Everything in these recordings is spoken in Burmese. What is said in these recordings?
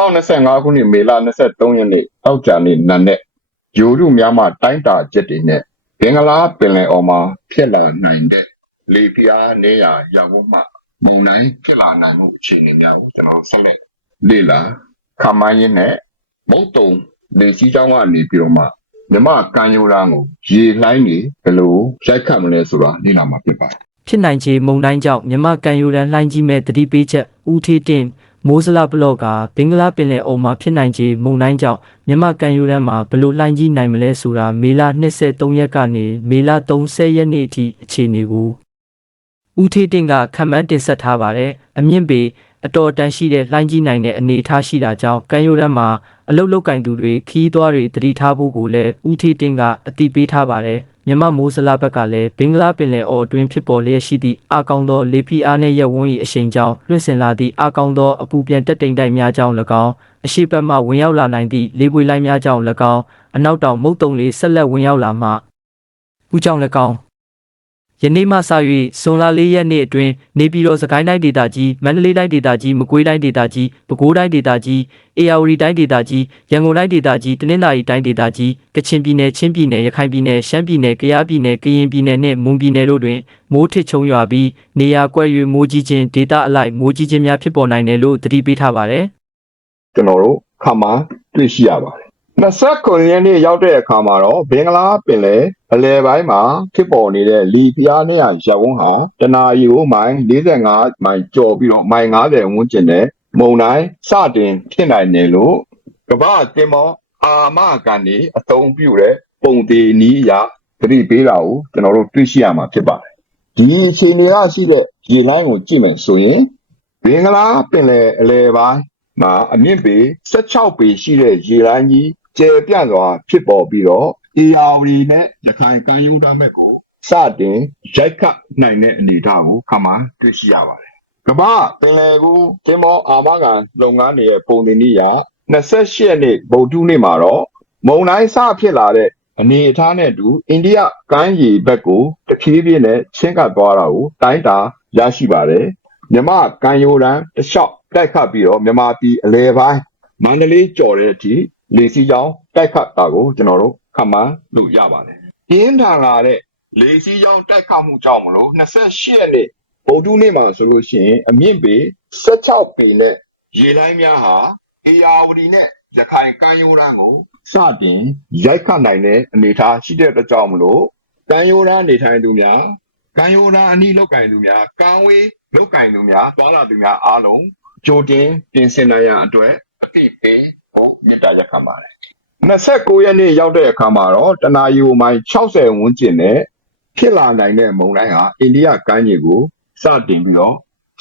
2025ခုနှစ်မေလ23ရက်နေ့အောက်ကြနေ့နံနက်ဂျိုရုများမှတိုင်းတာချက်တွေနဲ့ဘင်္ဂလားပင်လယ်အော်မှာဖြစ်လာနိုင်တဲ့လေပြားနေရာရောက်မှုမှမုန်တိုင်းဖြစ်လာနိုင်မှုအခြေအနေများကိုကျွန်တော်ဆက်လက်လေ့လာခန့်မှန်းရင်းနဲ့မုတ်တုံလေစီးကြောင်းကနေပြီးတော့မှမြမကန်ယူရန်ကိုရေလှိုင်းနေဘယ်လိုရိုက်ခတ်မလဲဆိုတာလေ့လာမှာဖြစ်ပါတယ်ဖြစ်နိုင်ခြေမုန်တိုင်းကြောင့်မြမကန်ယူရန်လှိုင်းကြီးမဲ့တတိပေးချက်ဦးထေးတင် မိုးစလဘလော့ကဘင်္ဂလားပင်လယ်အော်မှာဖြစ်နိုင်ခြေမုန်တိုင်းကြောင့်မြမကန်ယူရန်မှာဘယ်လိုလှိုင်းကြီးနိုင်မလဲဆိုတာမေလ23ရက်ကနေမေလ30ရက်နေ့အထိအခြေအနေကိုဦးထေးတင်ကခန့်မှန်းတင်ဆက်ထားပါတယ်အမြင့်ပေအတော်တန်ရှိတဲ့လှိုင်းကြီးနိုင်တဲ့အနေအထားရှိတာကြောင့်ကန်ယူရန်မှာအလုတ်လုတ်ကင်သူတွေခီးသွားတွေတတိထားဖို့ကိုလည်းဦးထေးတင်ကအတိပေးထားပါတယ် မြမမိုးစလာဘက်ကလည်းဘင်္ဂလားပင်လယ်အော်အတွင်းဖြစ်ပေါ်လျက်ရှိသည့်အကောင်သောလေပီအားနှင့်ရက်ဝန်း၏အရှိန်ကြောင့်လွှင့်စင်လာသည့်အကောင်သောအပူပြန်တက်တိမ်တိုက်များကြောင့်၎င်းအရှိတ်ဘက်မှဝင်ရောက်လာနိုင်သည့်လေပွေလိုင်းများကြောင့်၎င်းအနောက်တောင်မုတ်တုံလေးဆက်လက်ဝင်ရောက်လာမှပူကြောင့်၎င်း ယနေ့မှစ၍ဇွန်လ၄ရက်နေ့အတွင်းနေပြည်တော်စကိုင်းတိုင်းဒေသကြီးမန္တလေးတိုင်းဒေသကြီးမကွေးတိုင်းဒေသကြီးပဲခူးတိုင်းဒေသကြီးအေရဝတီတိုင်းဒေသကြီးရန်ကုန်တိုင်းဒေသကြီးတနင်္သာရီတိုင်းဒေသကြီးကချင်ပြည်နယ်ချင်းပြည်နယ်ရခိုင်ပြည်နယ်ရှမ်းပြည်နယ်ကယားပြည်နယ်ကရင်ပြည်နယ်နှင့်မွန်ပြည်နယ်တို့တွင်မိုးထစ်ချုံရွာပြီးနေရာကွက်၍မိုးကြီးခြင်းဒေသအလိုက်မိုးကြီးခြင်းများဖြစ်ပေါ်နိုင်တယ်လို့သတိပေးထားပါတယ်ကျွန်တော်တို့ခါမှာတွေ့ရှိရပါတယ် 29ရက်နေ့ရောက်တဲ့အခါမှာတော့ဘင်္ဂလားပင်လယ်အလယ်ပိုင်းမှာဖြစ်ပေါ်နေတဲ့လီဖျားနေရရပ်ဝန်းဟာတနာရီကိုမိုင်45မိုင်ကျော်ပြီးတော့မိုင်90ဝန်းကျင်နဲ့မုံတိုင်းစတင်ဖြစ်နိုင်တယ်လို့ကမ္ဘာတင်မောအာမကန်ဒီအသုံးပြုတဲ့ပုံသေးနီးအရာသတိပေးတာကိုကျွန်တော်တို့တွေ့ရှိရမှာဖြစ်ပါတယ်ဒီအခြေအနေကရှိတဲ့ရေလိုင်းကိုကြည့်မယ်ဆိုရင်ဘင်္ဂလားပင်လယ်အလယ်ပိုင်းမှာအမြင့်ပေ16ပေရှိတဲ့ရေလိုင်းကြီး ကျယ်ပြန့်စွာဖြစ်ပေါ်ပြီးတော့အေယာဝတီနဲ့ရခိုင်ကမ်းရိုးတန်းဘက်ကိုစတင်ရိုက်ခတ်နိုင်တဲ့အနေအထားကိုခန့်မှန်းတွေ့ရှိရပါတယ်။ကမ္ဘာပင်လယ်ကူတင်မောအာမခံလုပ်ငန်းတွေရဲ့ပုံသဏ္ဍာန်ရာ28ရက်နေ့ဗုဒ္ဓနေ့မှာတော့မုံတိုင်းစဖြစ်လာတဲ့အနေအထားနဲ့အတူအိန္ဒိယကမ်းခြေဘက်ကိုတဖြည်းဖြည်းနဲ့ချင်းကပ်သွားတာကိုတိုင်းတာရရှိပါတယ်။မြမကန်ယိုရန်တစ်လျှောက်တိုက်ခတ်ပြီးတော့မြမပြည်အလဲပိုင်းမန္တလေးကျော်တဲ့အထိ လေစီကြောင်းတိုက်ခတ်တာကိုကျွန်တော်တို့ခန့်မှန်းလို့ရပါတယ်။ပြင်းထန်လာတဲ့လေစီကြောင်းတိုက်ခတ်မှုကြောင့်မလို့28ရက်နေ့ဗုဒ္ဓနေ့မှာဆိုလို့ရှိရင်အမြင့်ပေ16ပေနဲ့ရေလိုင်းများဟာအေယာဝတီနဲ့ရခိုင်ကမ်းရိုးတန်းကိုစတင်ရိုက်ခတ်နိုင်တဲ့အနေအထားရှိတဲ့အတွက်ကြောင့်မလို့ကမ်းရိုးတန်းနေထိုင်သူများကံယိုဒာအနီးလောက်ကင်သူများကံဝေးလောက်ကင်သူများသွားလာသူများအားလုံးကြိုတင်ပြင်ဆင်နိုင်ရန်အတွက်အတိအ ပေးဖို့မြစ်တာရက်ခံပါတယ်29ရက်နေ့ရောက်တဲ့အခါမှာတော့တနာယူမိုင်60ဝန်းကျင်နဲ့ဖြစ်လာနိုင်တဲ့မုန်တိုင်းဟာအိန္ဒိယကမ်းခြေကိုစတင်ပြီးတော့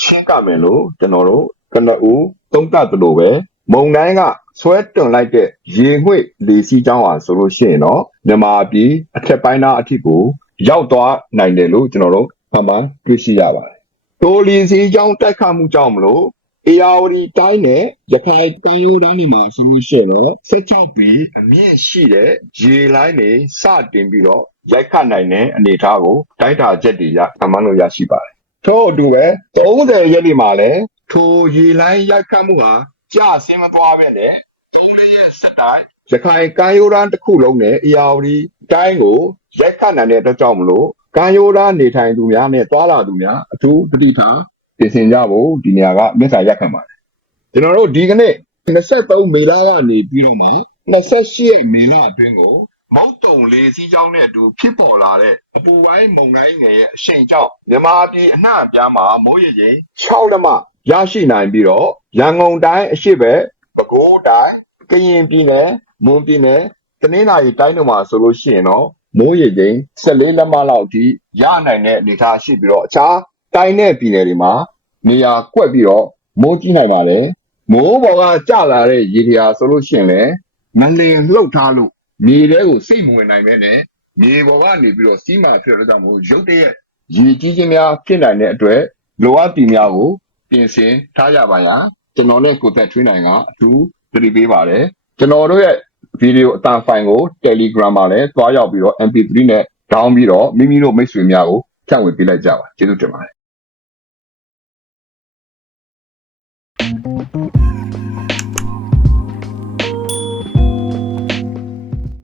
ရှင်းကမယ်လို့ကျွန်တော်တို့ကနဦးသုံးသပ်သလိုပဲမုန်တိုင်းကဆွဲတွန်လိုက်တဲ့ရေငွေ့လေစီးကြောင်းဟာဆိုလို့ရှိရင်တော့မြန်မာပြည်အထက်ပိုင်းသားအထိကိုရောက်သွားနိုင်တယ်လို့ကျွန်တော်တို့ဖမှန်တွေ့ရှိရပါတယ်။တိုလီစီကြောင်းတိုက်ခတ်မှုကြောင့်မလို့ အေယာဝတီတိုင်းနဲ့ရခိုင်ကမ်းရိုးတန်းတွေမှာဆိုလို့ရှိရင်တော့16ပေအမြင့်ရှိတဲ့ရေလိုင်းတွေစတင်ပြီးတော့ရိုက်ခတ်နိုင်တဲ့အနေအထားကိုတိုင်းတာချက်တွေရဖမှန်လို့ရရှိပါတယ်။ထို့အတူပဲ30ရက်နေ့မှာလည်းထိုရေလိုင်းရိုက်ခတ်မှုဟာကျဆင်းမသွားပဲနဲ့3ရက်စတိုင်ရခိုင်ကမ်းရိုးတန်းတစ်ခုလုံးနဲ့အေယာဝတီတိုင်းကိုရိုက်ခတ်နိုင်တဲ့အတွက်ကြောင့်မလို့ကံရိုးသားနေထိုင်သူများနဲ့တွာလာသူများအထူးတတိထား ပြင်ဆင်ကြဖို့ဒီနေရာကမြတ်စာရက်ခံပါတယ်ကျွန်တော်တို့ဒီကနေ့23မေလကနေပြီးတော့မှ28ရက်မေလအတွင်းကိုမုတ်တုံလေးစီးကြောင်းနဲ့အတူဖြစ်ပေါ်လာတဲ့အပူပိုင်းမုန်တိုင်းငယ်ရဲ့အရှိန်ကြောင့်မြန်မာပြည်အနှံ့အပြားမှာမိုးရေချိန်6လက်မရရှိနိုင်ပြီးတော့ရန်ကုန်တိုင်းအရှိဘက်ပဲခူးတိုင်းကရင်ပြည်နယ်မွန်ပြည်နယ်တနင်္သာရီတိုင်းတို့မှာဆိုလို့ရှိရင်တော့မိုးရေချိန်14လက်မလောက်အထိရနိုင်တဲ့အနေအထားရှိပြီးတော့အခြား တိုင်းနဲ့ပြည်နယ်တွေမှာနေရာကွက်ပြီးတော့မိုးကြီးနိုင်ပါတယ်မိုးပေါ်ကကျလာတဲ့ရေတွေဟာဆိုလို့ရှိရင်လည်းမလင်လှုပ်ထားလို့မြေထဲကိုစိတ်မဝင်နိုင်ပဲနဲ့မြေပေါ်ကနေပြီးတော့စီးမှဖြစ်လို့ကြောင့်မို့ရုတ်တရက်ရေကြီးခြင်းများဖြစ်နိုင်တဲ့အတွက်လိုအပ်သည်များကိုပြင်ဆင်ထားကြပါရန်ကျွန်တော်နဲ့ကိုသက်ထွေးနိုင်ကအထူးသတိပေးပါတယ်ကျွန်တော်တို့ရဲ့ဗီဒီယိုအတန်ဖိုင်ကို Telegram မှာလည်းတွားရောက်ပြီးတော့ MP3 နဲ့ down ပြီးတော့မိမိတို့မိတ်ဆွေများကိုဖြန့်ဝေပေးလိုက်ကြပါကျေးဇူးတင်ပါတယ်